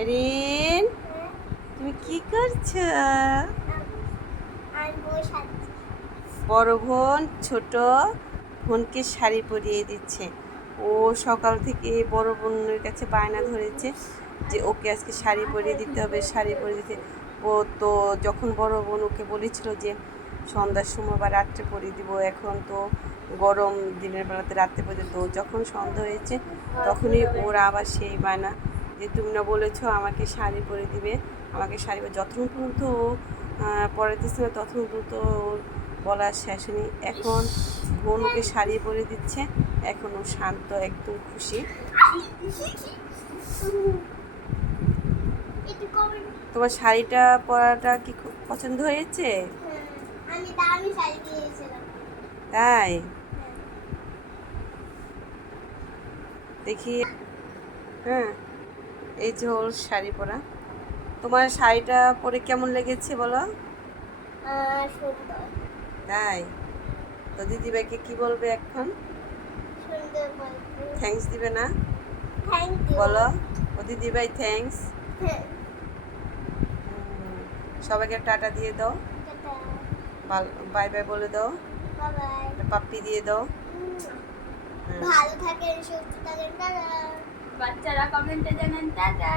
রিন তুমি কি করছ? বড় বোন ছোট বোনকে শাড়ি পরিয়ে দিচ্ছে। ও সকাল থেকে বড় বোনের কাছে বায়না ধরেছে যে ওকে আজকে শাড়ি পরিয়ে দিতে হবে শাড়ি পরিয়ে দিতে। ও তো যখন বড় বোন ওকে বলেছিল যে সন্ধ্যার সময় বা রাত্রে পরিয়ে দিব এখন তো গরম দিনের বেলাতে রাত্রে পরিয়ে তো যখন সন্ধ্যা হয়েছে তখনই ওরা আবার সেই বায়না যে তুমি না বলেছ আমাকে শাড়ি পরে দিবে আমাকে শাড়ি পরে- যতক্ষণ পর্যন্ত ও পরাইতেছে না ততক্ষণ পর্যন্ত ওর বলার শেষ হয়নি। এখন বোন ওকে শাড়ি পরে দিচ্ছে এখন ও শান্ত একদম খুশি। তোমার শাড়িটা পরাটা কি খুব পছন্দ হয়েছে? তাই? দেখি। হ্যাঁ। এই যে ওর শাড়ি পরা। তোমার শাড়িটা পরে কেমন লেগেছে বলো? তাই? তো দিদিভাইকে কি বলবে এখন? থ্যাঙ্কস দিবে না? বলো। ও দিদিভাই থ্যাঙ্কস সবাইকে টাটা দিয়ে দাও। বাই বাই বলে দাও। পাপ্পি দিয়ে দাও। হ্যাঁ। ভালো থাকেন সুস্থ থাকেন। বাচ্চারা কমেন্টে জানান টাটা!